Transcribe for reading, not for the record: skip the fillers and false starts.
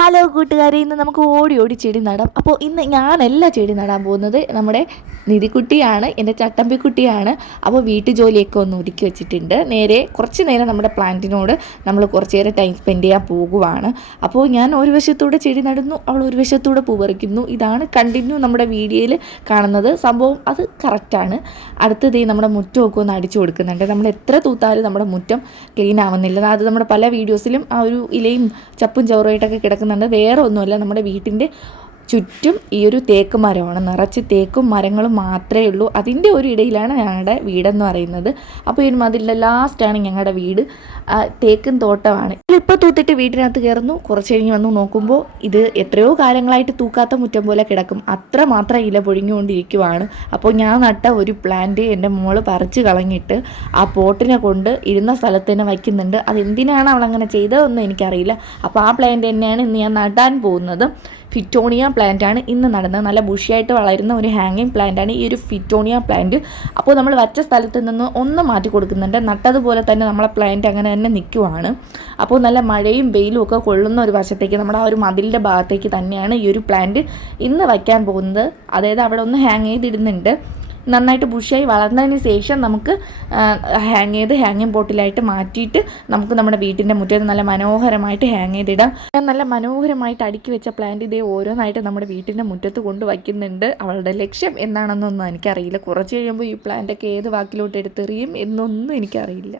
Hello കൂട്ടുകാരെ, ഇന്ന് നമുക്ക് ഓടി ഓടി ചെടി നടാം. അപ്പോൾ ഇന്ന് ഞാനല്ല ചെടി നടാൻ പോകുന്നത്, നമ്മുടെ നിധിക്കുട്ടിയാണ്, എൻ്റെ ചട്ടമ്പിക്കുട്ടിയാണ്. അപ്പോൾ വീട്ടു ജോലിയൊക്കെ ഒന്ന് ഒരുക്കി വെച്ചിട്ടുണ്ട്. കുറച്ച് നേരം നമ്മുടെ പ്ലാന്റിനോട് നമ്മൾ കുറച്ച് നേരം ടൈം സ്പെൻഡ് ചെയ്യാൻ പോകുവാണ്. അപ്പോൾ ഞാൻ ഒരു വശത്തൂടെ ചെടി നടുന്നു, അവൾ ഒരു വശത്തൂടെ പൂ പറിക്കുന്നു. ഇതാണ് കണ്ടിന്യൂ നമ്മുടെ വീഡിയോയിൽ കാണുന്നത്. സംഭവം അത് കറക്റ്റാണ്. അടുത്തത് നമ്മുടെ മുറ്റമൊക്കെ ഒന്ന് അടിച്ചു കൊടുക്കുന്നുണ്ട്. നമ്മൾ എത്ര തൂത്താലും നമ്മുടെ മുറ്റം ക്ലീൻ ആവുന്നില്ല. അത് നമ്മുടെ പല വീഡിയോസിലും ആ ഒരു ഇലയും ചപ്പും ചവറുമായിട്ടൊക്കെ കിടക്കുന്നുണ്ട്. വേറെ ഒന്നുമല്ല, നമ്മുടെ വീട്ടിൻ്റെ ചുറ്റും ഈ ഒരു തേക്ക് മരമാണ്, നിറച്ച് തേക്കും മരങ്ങളും മാത്രമേ ഉള്ളൂ. അതിൻ്റെ ഒരു ഇടയിലാണ് ഞങ്ങളുടെ വീടെന്ന് പറയുന്നത്. അപ്പോൾ ഈ ഒരു മതിലിൻ്റെ ലാസ്റ്റാണ് ഞങ്ങളുടെ വീട്. തേക്കും തോട്ടമാണ്. ഇപ്പോൾ തൂത്തിട്ട് വീട്ടിനകത്ത് കയറുന്നു. കുറച്ച് കഴിഞ്ഞ് വന്ന് നോക്കുമ്പോൾ ഇത് എത്രയോ കാലങ്ങളായിട്ട് തൂക്കാത്ത മുറ്റം പോലെ കിടക്കും. അത്രമാത്രം ഇല പൊഴിഞ്ഞുകൊണ്ടിരിക്കുവാണ്. അപ്പോൾ ഞാൻ നട്ട ഒരു പ്ലാന്റ് എൻ്റെ മോള് പറിച്ച് കളഞ്ഞിട്ട് ആ പോട്ടിനെ കൊണ്ട് ഇരുന്ന സ്ഥലത്ത് തന്നെ വയ്ക്കുന്നുണ്ട്. അതെന്തിനാണ് അവളങ്ങനെ ചെയ്തതെന്ന് എനിക്കറിയില്ല. അപ്പോൾ ആ പ്ലാന്റ് തന്നെയാണ് ഇന്ന് ഞാൻ നടാൻ പോകുന്നത്. ഫിറ്റോണിയ പ്ലാന്റാണ് ഇന്ന് നടുന്നത്. നല്ല ബുഷിയായിട്ട് വളരുന്ന ഒരു ഹാങ്ങിങ് പ്ലാന്റാണ് ഈ ഒരു ഫിറ്റോണിയ പ്ലാന്റ്. അപ്പോൾ നമ്മൾ വച്ച സ്ഥലത്ത് നിന്ന് ഒന്ന് മാറ്റി കൊടുക്കുന്നുണ്ട്. നട്ടതുപോലെ തന്നെ നമ്മളെ പ്ലാന്റ് അങ്ങനെ തന്നെ നിൽക്കുവാണ്. അപ്പോൾ നല്ല മഴയും വെയിലും ഒക്കെ കൊള്ളുന്ന ഒരു വശത്തേക്ക്, നമ്മുടെ ആ ഒരു മതിലിൻ്റെ ഭാഗത്തേക്ക് തന്നെയാണ് ഈ ഒരു പ്ലാന്റ് ഇന്ന് വയ്ക്കാൻ പോകുന്നത്. അതായത് അവിടെ ഒന്ന് ഹാങ് ചെയ്തിടുന്നുണ്ട്. നന്നായിട്ട് ബുഷിയായി വളർന്നതിന് ശേഷം നമുക്ക് ഹാങ്ങിങ് പോട്ടിലായിട്ട് മാറ്റിയിട്ട് നമുക്ക് നമ്മുടെ വീട്ടിൻ്റെ മുറ്റത്ത് നല്ല മനോഹരമായിട്ട് ഹാങ് ചെയ്തിടാം. ഞാൻ നല്ല മനോഹരമായിട്ട് അടുക്കി വെച്ച പ്ലാന്റ് ഇതേ ഓരോന്നായിട്ട് നമ്മുടെ വീട്ടിൻ്റെ മുറ്റത്ത് കൊണ്ട് വയ്ക്കുന്നുണ്ട്. അവളുടെ ലക്ഷ്യം എന്താണെന്നൊന്നും എനിക്കറിയില്ല. കുറച്ച് കഴിയുമ്പോൾ ഈ പ്ലാന്റൊക്കെ ഏത് വാക്കിലോട്ട് എടുത്തെറിയും എന്നൊന്നും എനിക്കറിയില്ല.